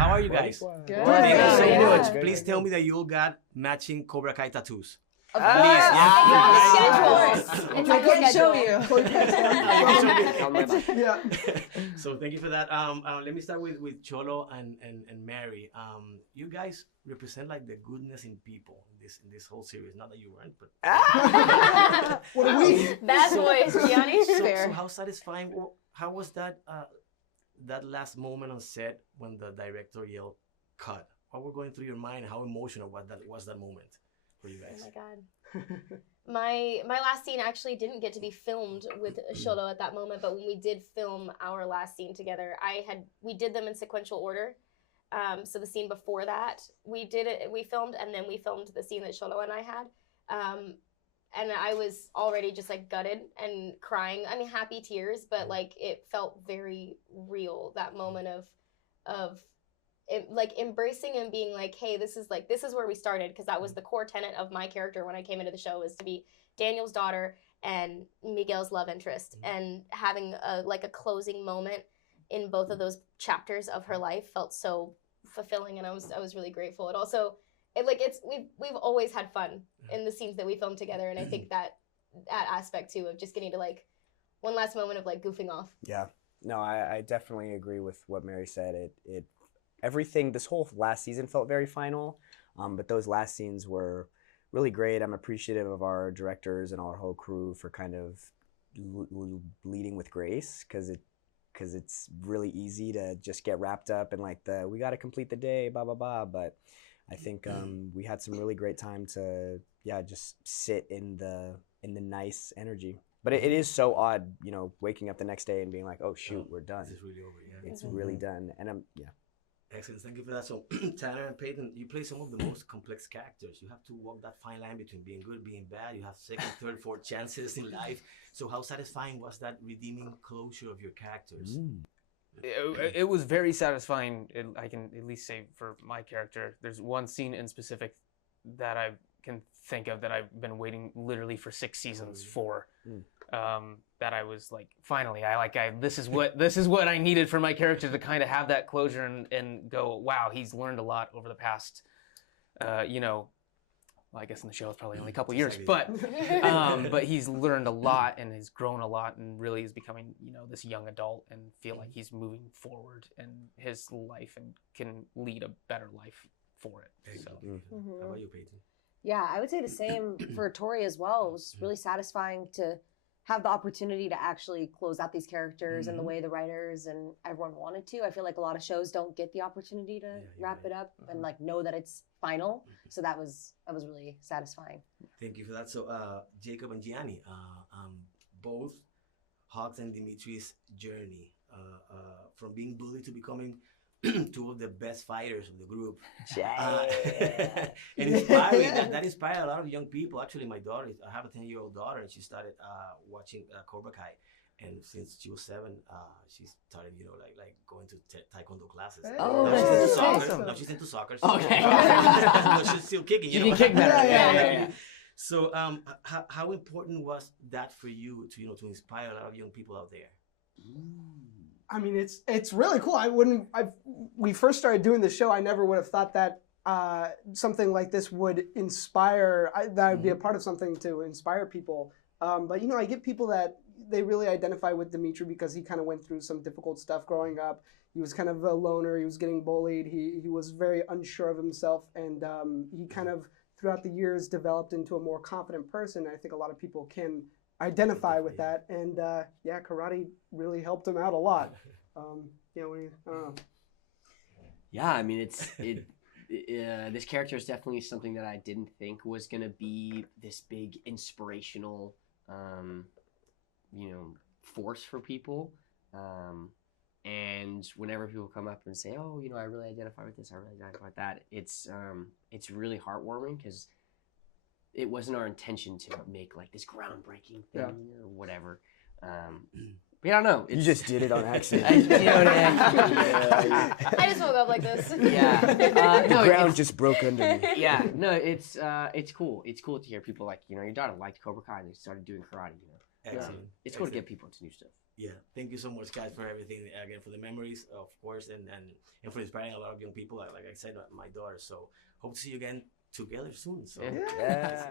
How are you guys? Good. Thank you so Yeah. much. Please tell me that you all got matching Cobra Kai tattoos. Of Please. course. Yeah. I can show you. Yeah. So thank you for that. Let me start with Cholo and Mary. You guys represent like the goodness in people in this whole series. Not that you weren't, but What are we? Bad boys, Gianni. so how satisfying? How was that that last moment on set when the director yelled "cut"? What were going through your mind? How emotional was that moment for you guys? Oh my god. My last scene actually didn't get to be filmed with Sholo at that moment, but when we did film our last scene together, we did them in sequential order. So the scene before that, we filmed, and then we filmed the scene that Sholo and I had. And I was already just like gutted and crying. I mean, happy tears, but like it felt very real, that moment of like embracing and being like, hey, this is where we started, because that was the core tenet of my character when I came into the show, was to be Daniel's daughter and Miguel's love interest, and having a closing moment in both of those chapters of her life felt so fulfilling, and I was really grateful. It also we've always had fun in the scenes that we filmed together, and I think that aspect too of just getting to like one last moment of like goofing off. Yeah, no, I definitely agree with what Mary said. It everything, this whole last season felt very final, but those last scenes were really great. I'm appreciative of our directors and our whole crew for kind of leading with grace, because it's really easy to just get wrapped up in like we got to complete the day, blah blah blah. But I think we had some really great time to just sit in the nice energy. But it is so odd, waking up the next day and being like, oh shoot, we're done. This is really over. Yeah. It's really done, and Excellent, thank you for that. So, Tanner and Peyton, you play some of the most complex characters. You have to walk that fine line between being good, being bad. You have second, third, fourth chances in life. So, how satisfying was that redeeming closure of your characters? It was very satisfying. I can at least say for my character, there's one scene in specific that I can think of that I've been waiting literally for 6 seasons for. That I was like, finally, this is what I needed for my character to kind of have that closure and go, wow, he's learned a lot over the past, well, I guess in the show it's probably only a couple years, but he's learned a lot and has grown a lot and really is becoming, this young adult, and feel like he's moving forward in his life and can lead a better life for it. So. How about you, Peyton? Yeah, I would say the same for Tori as well. It was really satisfying to have the opportunity to actually close out these characters in the way the writers and everyone wanted to. I feel like a lot of shows don't get the opportunity to wrap it up and like know that it's final. So that was really satisfying. Thank you for that. So Jacob and Gianni, both Hawks and Dimitri's journey from being bullied to becoming two of the best fighters of the group. And inspiring, that inspired a lot of young people. Actually, my daughter, I have a 10-year-old daughter, and she started watching Cobra Kai. And since she was 7, she started, like going to taekwondo classes. Oh, now she's into that's soccer. awesome. Now she's into soccer. So Okay. no, she's still kicking. You can kick better. Yeah. So, how important was that for you to inspire a lot of young people out there? I mean, it's really cool. We first started doing the show, I never would have thought that something like this would inspire, that I would be a part of something to inspire people. But I get people that they really identify with Dimitri because he kind of went through some difficult stuff growing up. He was kind of a loner. He was getting bullied. He was very unsure of himself, and he kind of throughout the years developed into a more confident person. I think a lot of people can identify with that, and karate really helped him out a lot. I don't know. Yeah, I mean, this character is definitely something that I didn't think was gonna be this big inspirational, force for people. And whenever people come up and say, "Oh, I really identify with this, I really identify with that," it's really heartwarming, because it wasn't our intention to make like this groundbreaking thing or whatever. But I don't know. You just did it on accident. I just woke up like this. Yeah. The ground just broke under me. Yeah. No, it's cool. It's cool to hear people like, your daughter liked Cobra Kai and they started doing karate, Excellent. It's cool to Excellent. get people into new stuff. Yeah, thank you so much, guys, for everything. Again, for the memories, of course, and for inspiring a lot of young people. Like I said, my daughter. So hope to see you again together soon. So Yeah. Yeah.